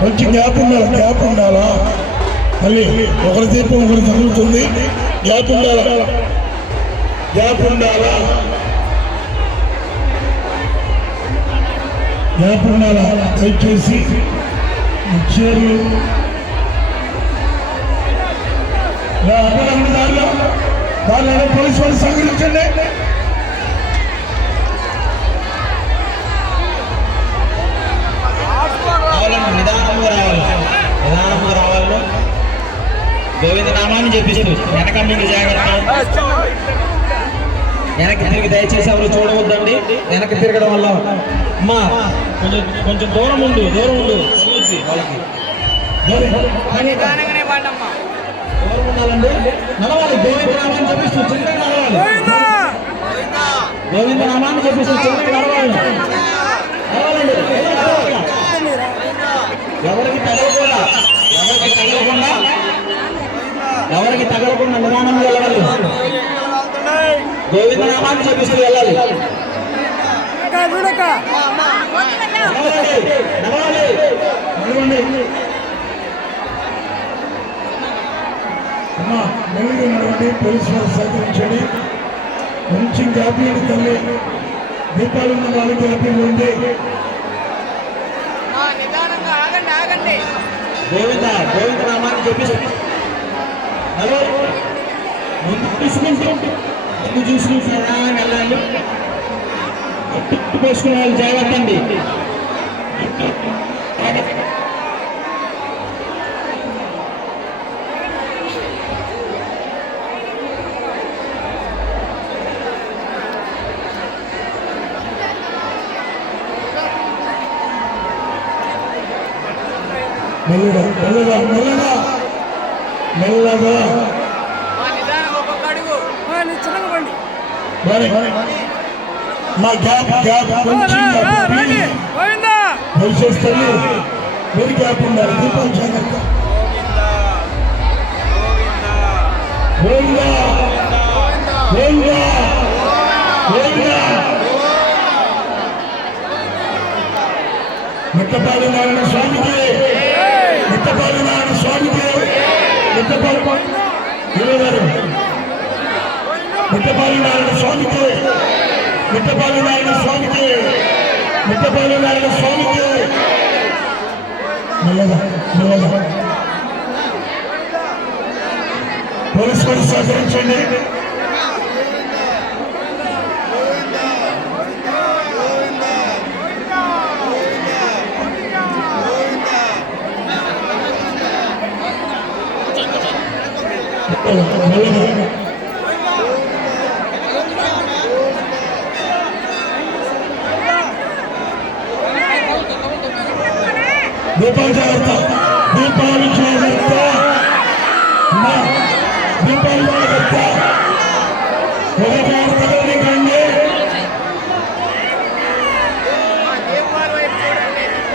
కొంచెం గ్యాప్ ఉండాలా మళ్ళీ ఒకరి దీపం ఒకరి తగులుతుంది. గ్యాప్ ఉండాలా దయచేసి చీరలు దారిలో పోలీసు వాళ్ళు సహకరించండి. నిదానంగా రావాలి. గోవింద నామాన్ని చెప్పిస్తూ వెనక మీకు జాగ్రత్త. వెనక్కి తిరిగి దయచేసి ఎవరు చూడవద్దండి. వెనక్కి తిరగడం వల్ల అమ్మా కొంచెం దూరం ఉండు వాళ్ళకి దూరం ఉండాలండి. నడవాలి. గోవింద నామాన్ని చెప్పిస్తూ చిన్నగా నడవాలి. గోవింద నామాన్ని చెప్పిస్తూ చిన్నగా నడవాలి. ఎవరికి తగలకుండా నిదానంగా వెళ్ళాలి. గోవింద నామాన్ని చెప్పిస్తూ వెళ్ళాలి. మెల్లిగా నడవండి. పోలీసు వారు సహకరించండి. కొంచెం గ్యాపీని తల్లి దీపాలు ఉన్న వాళ్ళకి గ్యాపీలు ఉంది. గోవింద నామాన్ని చెప్పిస్తూ ముందు చూసుకుంటూ వెళ్ళాలి. పోసుకునే వాళ్ళు జాగ్రత్త అండి. మెల్లగా మా గ్యాప్ కొంచెం దయచేస్తాను. మీరు గ్యాప్ ఉండాలి. దీపాలు జాగ్రత్త. మిట్టపాలి నారాయణ స్వామికి మిట్టపాలి నారాయణ స్వామికి మిట్టపాలి నారాయణ స్వామికి మిట్టపాలి నారాయణ స్వామికి మెల్లగా పోలీసు వారు సహకరించండి. దీపాలు జాగ్రత్త. ఒక జాగ్రత్తగా